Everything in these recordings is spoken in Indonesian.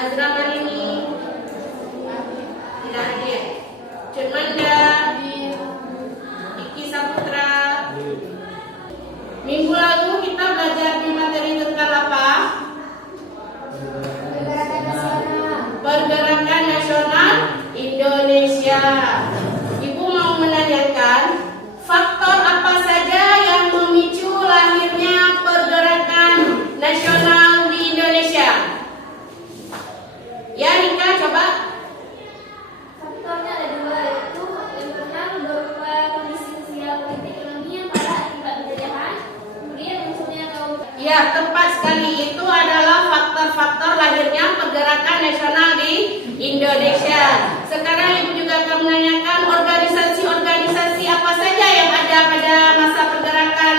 Azra Marini tidak hadir. Cemanda, Iki Saputra. Minggu lalu kita belajar di materi tentang apa? Pergerakan Nasional Indonesia. Ibu mau menanyakan faktor apa saja yang memicu lahirnya pergerakan nasional di Indonesia? Ya, Nika, coba. Faktornya ada dua, yaitu internal berupa kondisi sosial politik ekonomi yang pada akibat penjajahan, kemudian munculnya kaum. Ya, tepat sekali. Itu adalah faktor-faktor lahirnya pergerakan nasional di Indonesia. Sekarang Ibu juga akan menanyakan organisasi-organisasi apa saja yang ada pada masa pergerakan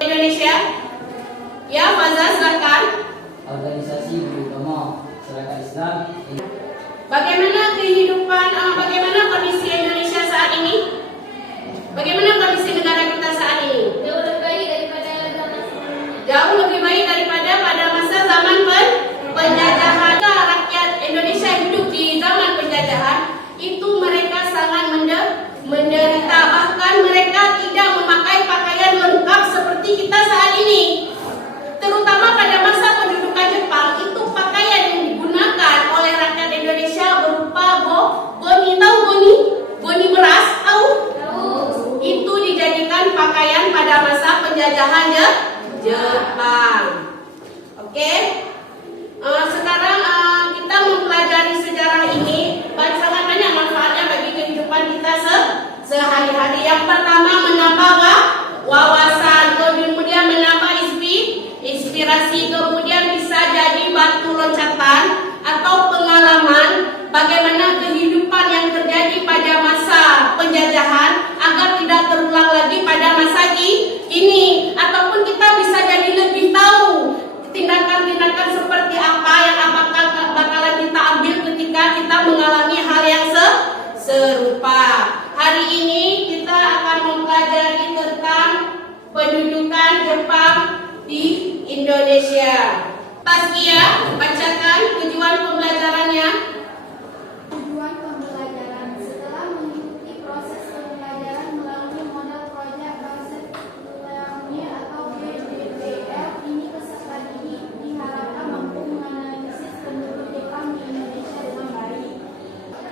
Indonesia. Ya, Faza, silakan. Organisasi utama masyarakat Islam. Bagaimana kehidupan, bagaimana kondisi Indonesia saat ini? Bagaimana kondisi negara kita saat ini? Jauh lebih baik daripada zaman sebelumnya. Jauh lebih baik daripada pada masa zaman penjajahan. Rakyat Indonesia hidup di zaman penjajahan itu mereka sangat menderita, bahkan mereka tidak memakai pakaian lengkap seperti kita saat ini. Terutama pada masa pendudukan Jepang, itu pakaian yang digunakan oleh rakyat Indonesia berupa goni, tahu goni beras, tahu? Itu dijadikan pakaian pada masa penjajahan Jepang. Oke? Sekarang kita mempelajari sejarah ini sangat banyak manfaatnya bagi kehidupan kita sehari-hari. Yang pertama, menambah wawasan, kemudian menambah inspirasi, kemudian bisa jadi batu loncatan atau pengalaman bagaimana kehidupan yang terjadi pada masa penjajahan agar tidak terulang lagi pada masa kini, ataupun kita bisa jadi lebih tahu tindakan-tindakan seperti apa yang bakalan kita ambil ketika kita mengalami hal yang serupa. Hari ini kita akan mempelajari tentang pendudukan Jepang di Indonesia. Tazkiyah, bacakan tujuan pembelajarannya. Tujuan pembelajaran setelah mengikuti proses pembelajaran melalui model proyek Baset Learning atau BBBL, ini peserta didik diharapkan mampu menganalisis penduduk Jepang di Indonesia dengan baik.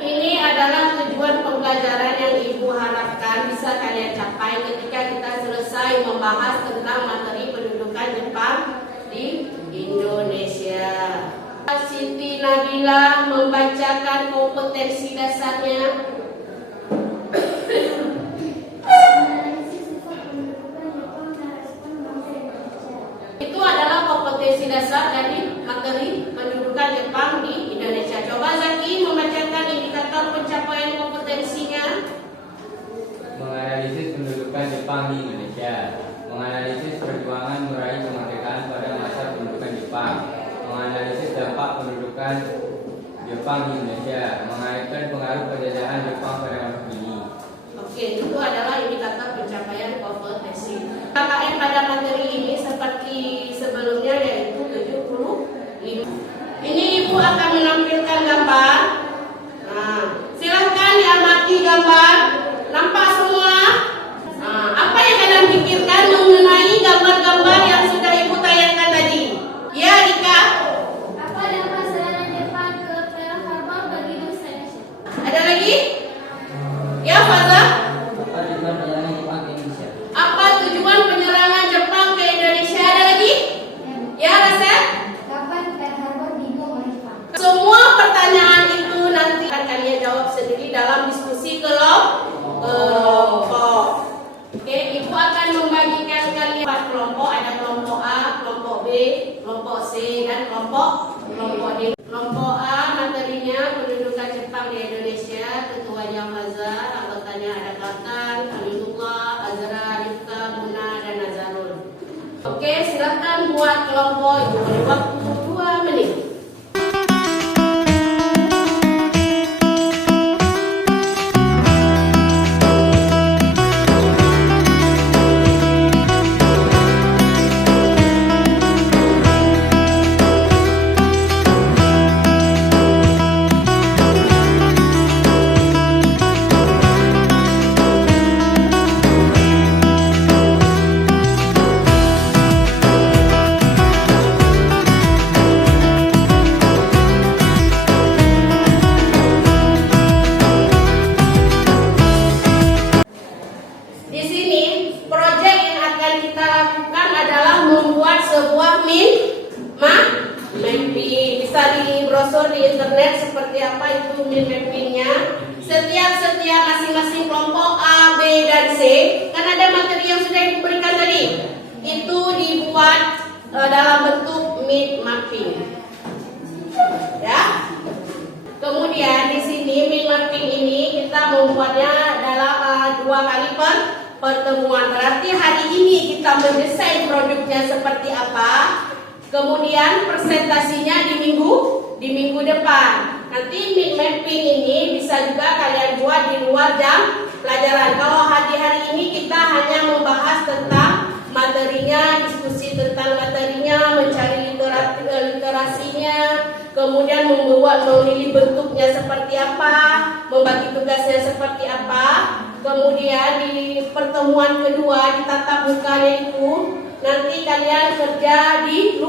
Ini adalah tujuan pembelajaran yang Ibu harapkan bisa kalian capai ketika kita selesai membahas tentang materi pendudukan Jepang di Indonesia. Siti Nabila membacakan kompetensi dasarnya. Analisis sifat pendudukan Jepang dan respon bangsa Indonesia. Itu adalah kompetensi dasar dari materi pendudukan Jepang di Indonesia. Coba Zaki membacakan indikator pencapaian kompetensinya. Menganalisis pendudukan Jepang di Indonesia. Menganalisis perjuangan meraih kemerdekaan pada masa pendudukan Jepang. Menganalisis dampak pendudukan Jepang di Indonesia. Mengaitkan pengaruh penjajahan Jepang pada masa kini. Oke, itu adalah indikator pencapaian kompetensi. KKM pada materi ini seperti sebelumnya yaitu 75. Ini Ibu akan menampilkan gambar. Nah, silahkan diamati gambar. Nampak semua? Nah, apa yang kalian pikirkan mengenai gambar-gambar yang sudah Ibu tayangkan tadi? Ya, Rika. Apa dampak serangan Jepang ke Pearl Harbor bagi bangsa Indonesia? Ada lagi? Ya, Faza. Apa tujuan penyerangan Jepang ke Indonesia? Apa tujuan penyerangan Jepang ke Indonesia? Ada lagi? Ya, Rasel. Kapan Pearl Harbor dibom oleh Jepang? Semua pertanyaan itu nanti akan kalian jawab sendiri dalam diskusi kelompok. Oke, Ibu akan membagikan kalian 4 kelompok. Ada kelompok A, kelompok B, kelompok C, dan kelompok D. Kelompok A materinya pendudukan Jepang di Indonesia. Ketuanya Hazar, anggotanya ada Kakak, Hamidullah, Azra, Rifka, Muna, dan Nazarul. Oke, silahkan buat kelompok. Ibu beri waktu 2 menit. mapping. Bisa di browser di internet seperti apa itu mind mappingnya. Setiap masing-masing kelompok A, B, dan C, kan ada materi yang sudah diberikan tadi. Itu dibuat dalam bentuk mind mapping. Ya. Kemudian di sini mind mapping ini kita membuatnya dalam 2 kali pertemuan. Berarti hari ini kita mendesain produknya seperti apa. Kemudian presentasinya di minggu depan. Nanti mind mapping ini bisa juga kalian buat di luar jam pelajaran. Kalau hari ini kita hanya membahas tentang materinya, diskusi tentang materinya, mencari literasinya, kemudian memilih bentuknya seperti apa, membagi tugasnya seperti apa. Kemudian di pertemuan kedua di tatap mukanya itu nanti kalian kerja di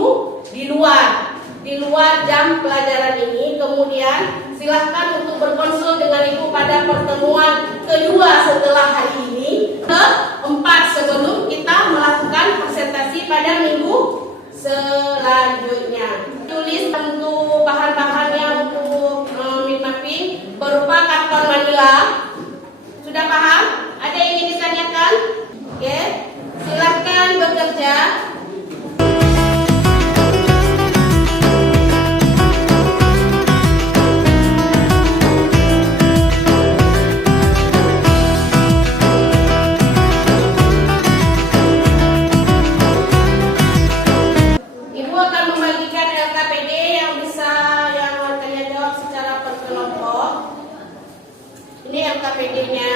luar jam pelajaran ini. Kemudian silahkan untuk berkonsul dengan ibu pada pertemuan kedua setelah hari ini, keempat sebelum kita melakukan presentasi pada minggu selanjutnya. Tulis untuk bahan-bahannya untuk mind mapping berupa karton manila. Sudah paham? Ada yang ingin ditanyakan? Oke, silahkan bekerja. Ibu akan membagikan LKPD yang kalian jawab secara per kelompok. Ini LKPD-nya.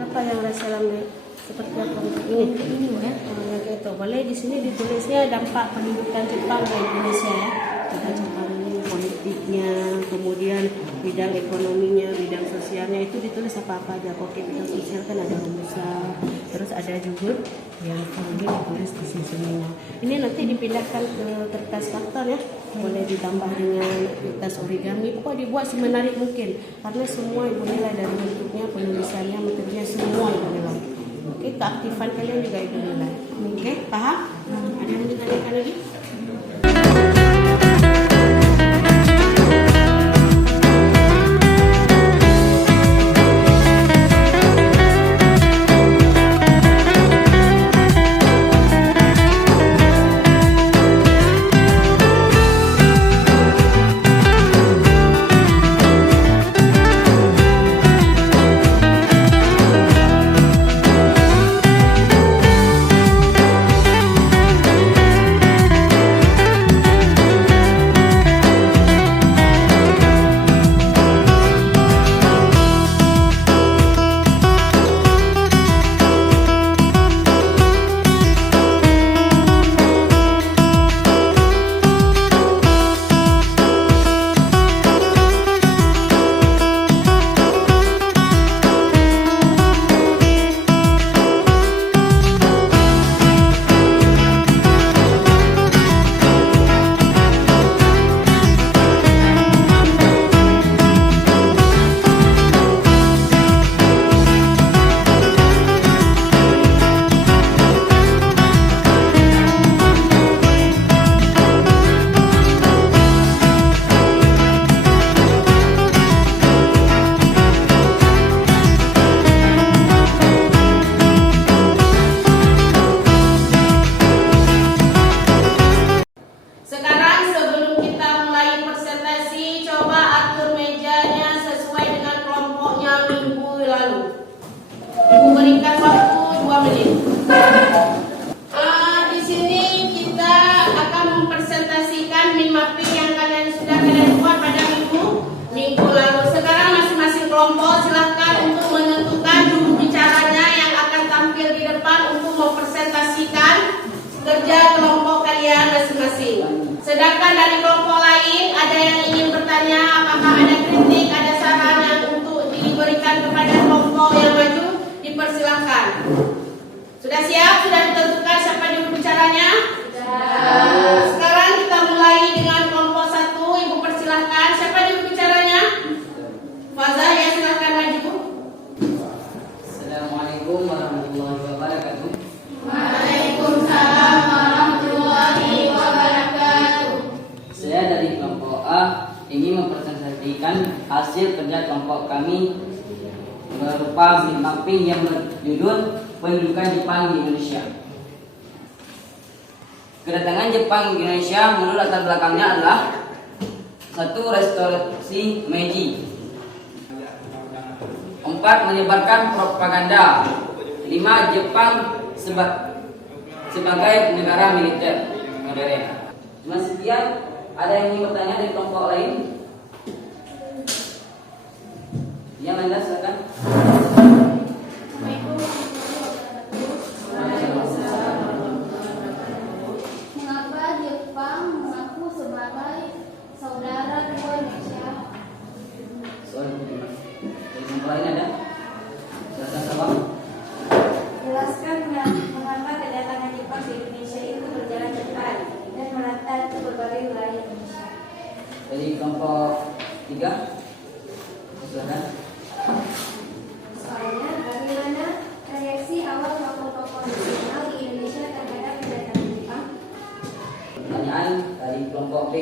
Apa yang Rasa Lambe seperti apa untuk ini ya? Yang itu boleh di sini ditulisnya dampak pendudukan Jepang di Indonesia ya. Kita Jepang ini politiknya, kemudian bidang ekonominya, bidang sosialnya itu ditulis apa aja. Oke, bidang sosial kan ada rumusan, terus ada juga yang kemudian ditulis di sini. Ini nanti dipindahkan ke kertas karton ya. Boleh ditambah dengan kertas origami. Pokoknya dibuat semenarik mungkin karena semua ibu nilai dari bentuknya, penulisannya, materinya semua ibu nilai. Oke, keaktifan kalian juga ibu nilai. Oke, paham? Ada yang ditanyakan lagi? kelompok silakan untuk menentukan juru bicaranya yang akan tampil di depan untuk mempresentasikan kerja kelompok kalian masing-masing. Sedangkan dari kelompok lain ada yang ingin bertanya, apakah ada kritik, ada saran yang untuk diberikan kepada kelompok yang maju, dipersilahkan. Sudah siap? Sudah ditentukan siapa juru bicaranya? Sekarang kita mulai dengan kelompok 1. Ibu persilahkan. Siapa juru bicaranya? Fazal, ya silahkan maju. Assalamualaikum warahmatullahi wabarakatuh. Waalaikumsalam warahmatullahi wabarakatuh. Saya dari kelompok A ingin mempresentasikan hasil kerja kelompok kami berupa mapping yang berjudul Pendudukan Jepang di Indonesia. Kedatangan Jepang di Indonesia menurut latar belakangnya adalah 1. Restorasi Meiji, 4. Menyebarkan propaganda, 5. Jepang sebagai negara militer modern. Cuma sekian. Ada yang ingin bertanya dari kelompok lain? Yang Anda silakan. Mengapa Jepang mengaku sebagai saudara kedua Indonesia? Soal dari kelompok lain ada? Silakan sama. Jelaskan mengapa kedatangan Jepang ke Indonesia itu berjalan cepat dan merata ke berbagai wilayah Indonesia. Dari kelompok 3, silakan. Soalnya, bagaimana reaksi awal tokoh-tokoh nasional di Indonesia terhadap kedatangan Jepang? Pertanyaan dari kelompok B,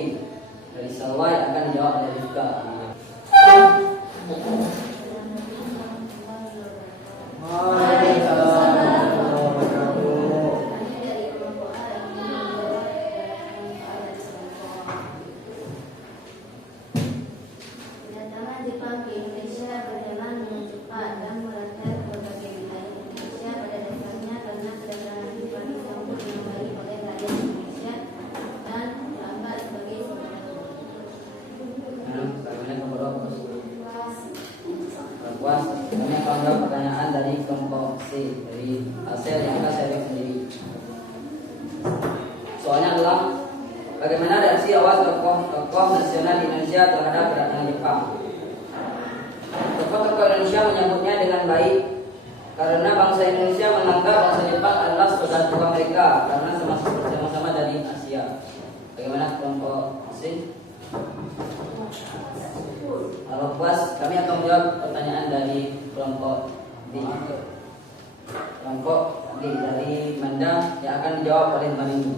dari Salwai akan dijawab oleh Rifka. Kedatangan Jepang ke Indonesia berjalan dengan cepat dan merata ke berbagai wilayah Indonesia pada dasarnya karena kedatangan Jepang disambut dengan baik oleh rakyat Indonesia dan dianggap sebagai saudara. Bagaimana kelompok bos? Puas. Kami akan menjawab pertanyaan dari kelompok C, dari hasil yang akan saya beri sendiri. Soalnya adalah bagaimana reaksi awal tokoh nasional di Indonesia terhadap kedatangan Jepang. Tokoh-tokoh Indonesia menyambutnya dengan baik karena bangsa Indonesia menganggap bangsa Jepang adalah saudara tua mereka karena sama-sama dari Asia. Bagaimana kelompok C? Kalau puas, kami akan menjawab pertanyaan dari kelompok D. Kelompok D dari Manda yang akan dijawab oleh Mbak Minggu.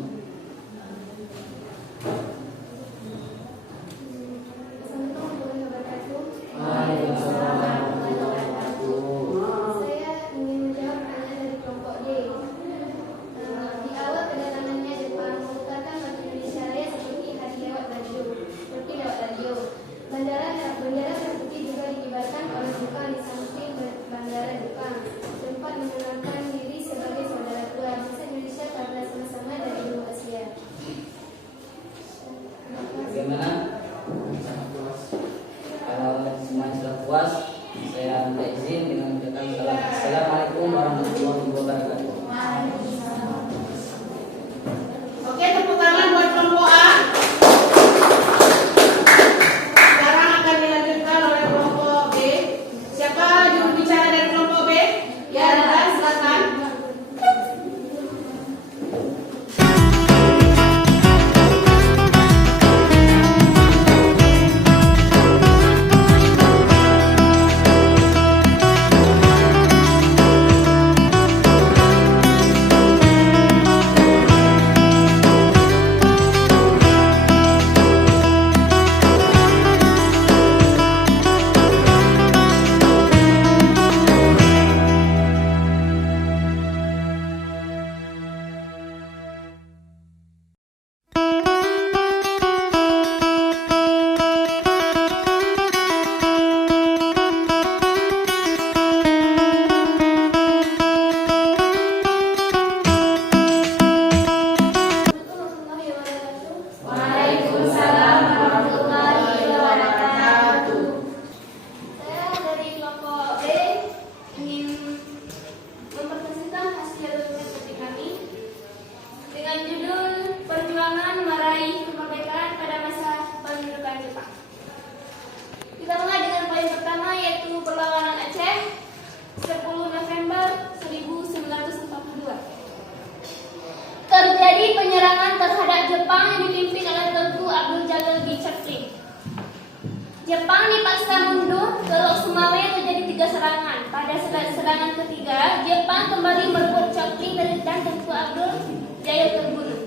Saya ingin menjawab pertanyaan dari kelompok D. Di awal kedatangannya Jepang memutarkan lagu Indonesia Raya seperti hari lewat radio, Bendera merah putih juga dikibarkan oleh Jepang di samping bandara Jepang. Sempat mengenalkan diri sebagai saudara tua bangsa Indonesia karena sama-sama dari benua Asia. Bagaimana? Kalau semuanya sudah puas, saya minta izin dengan mengucapkan salam. Assalamualaikum warahmatullahi wabarakatuh. Oke, tepuk tangan buat kelompok A. Sekarang akan dilanjutkan oleh kelompok B. Siapa juru bicara dari kelompok B? Ya, Rada, silakan. Jepang yang dipimpin oleh Tengku Abdul Jalil bin Chaplin. Jepang dipaksa mundur, Teluk Sumawang terjadi 3 serangan. Pada serangan ketiga, Jepang kembali merebut Chaplin dan Tengku Abdul Jalil terbunuh.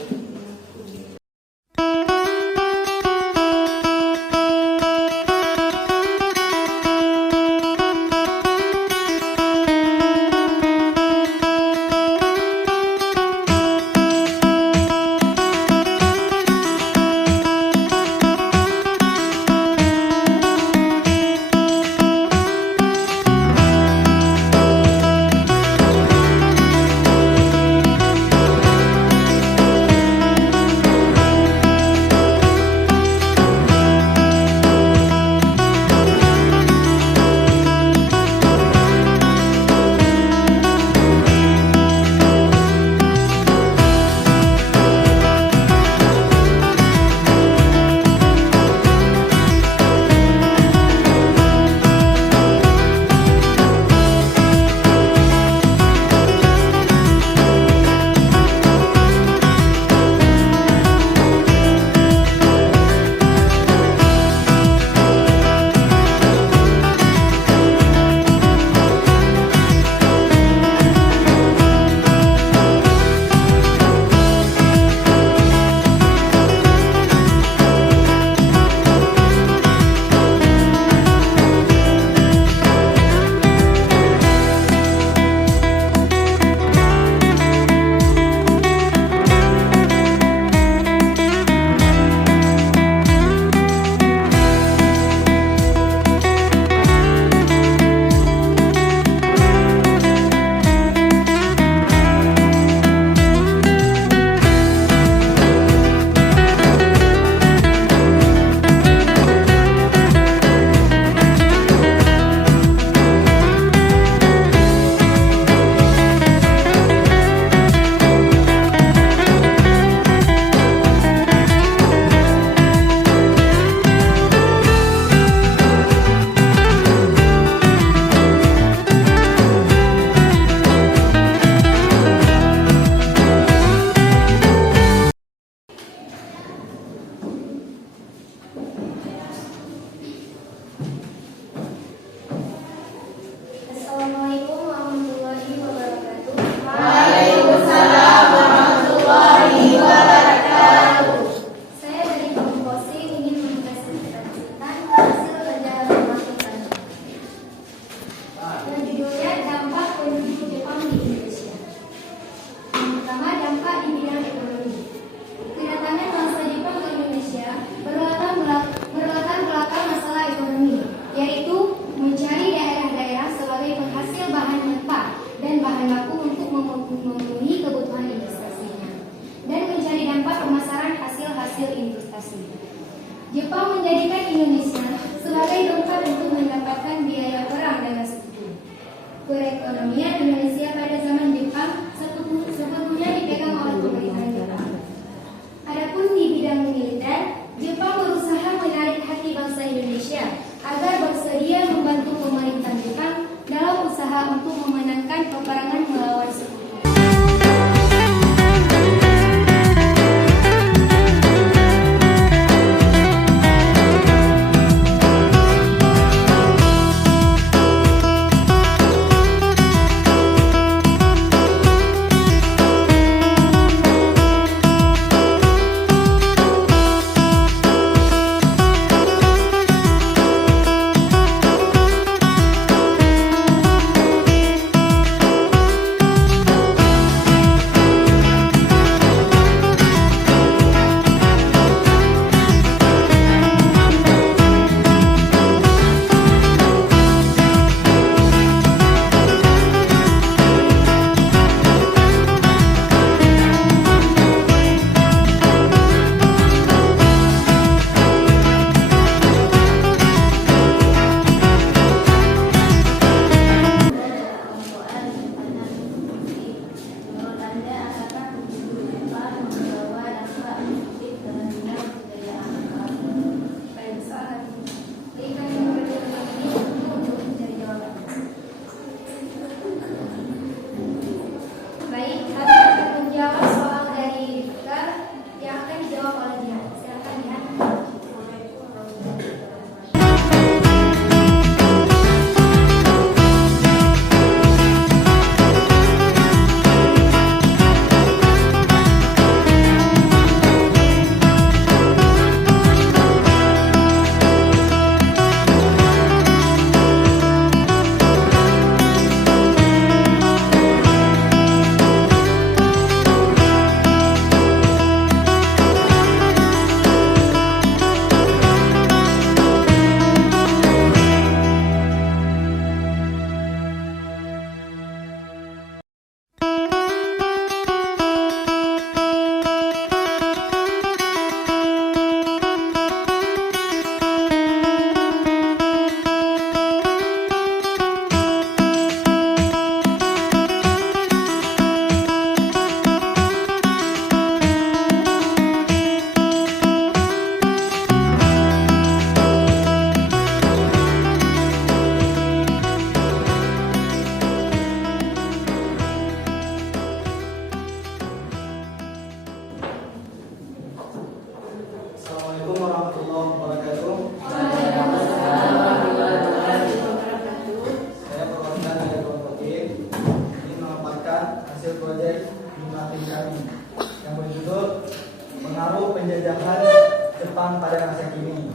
Jepang pada masa kini.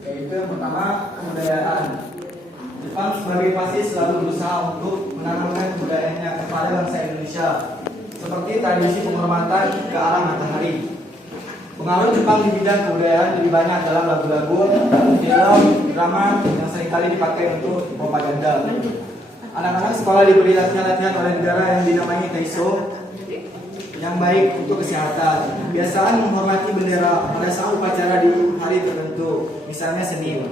Yaitu yang pertama, kebudayaan. Jepang sebagai fasis selalu berusaha untuk menanamkan kebudayaannya kepada bangsa Indonesia, seperti tradisi penghormatan ke arah matahari. Pengaruh Jepang di bidang kebudayaan lebih banyak dalam lagu-lagu, film, drama yang seringkali dipakai untuk propaganda. Anak-anak sekolah diberi latihan-latihan oleh negara yang dinamai Taiso, yang baik untuk kesehatan. Kebiasaan menghormati bendera pada saat upacara di hari tertentu, misalnya Senin.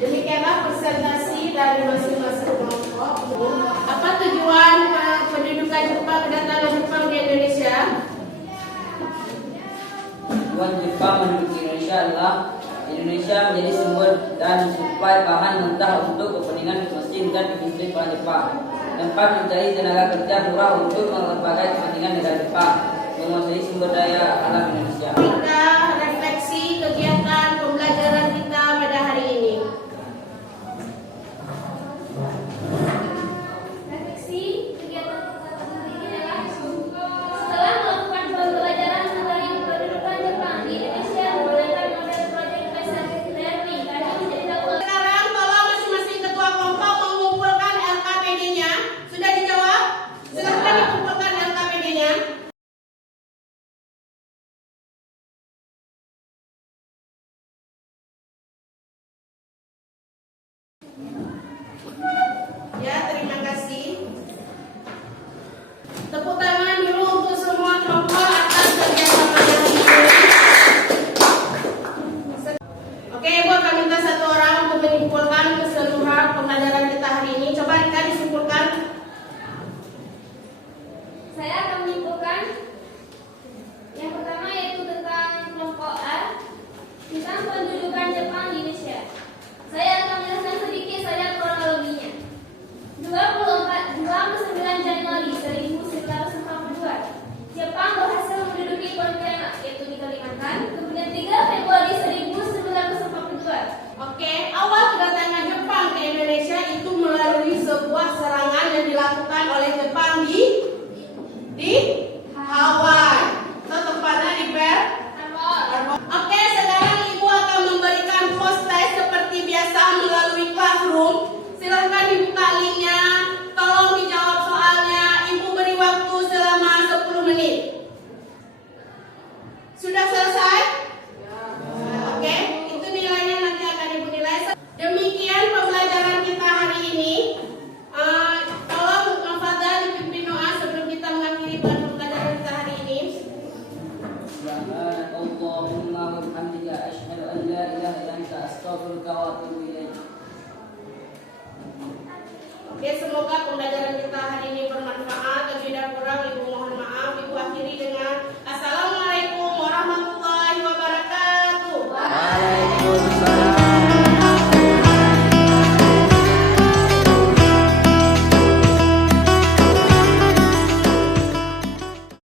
Demikianlah presentasi dari masing-masing kelompok. Apa tujuan pendudukan Jepang, kedatangan Jepang di Indonesia? Tujuan Jepang menduduki Indonesia adalah Indonesia menjadi sumber dan suplai bahan mentah untuk kepentingan mesin dan industri orang Jepang. Tempat mencari tenaga kerja murah untuk berbagai kepentingan negara Jepang, menguasai sumber daya alam Indonesia. Kita refleksi kegiatan pembelajaran kita pada hari ini. Refleksi kegiatan ini adalah setelah melakukan pembelajaran mengenai pendudukan Jepang di Indonesia menggunakan model proyek Pacific Learning kami menjadi tahu. Sekarang tolong masing-masing ketua kelompok mengumpulkan LKPD-nya. Sudah dijawab? Silahkan dikumpulkan LKPD-nya. Ya, terima kasih. Tepuk tangan dulu untuk semua kelompok atas kerjasama yang ini. Oke, Ibu akan minta satu orang untuk menyimpulkan keseluruhan pembelajaran kita hari ini. Coba Rika disimpulkan. Saya akan menyimpulkan yang pertama yaitu tentang kelompok A tentang pendudukan Jepang di Indonesia. Saya akan menjelaskan sedikit saja kronologinya. 26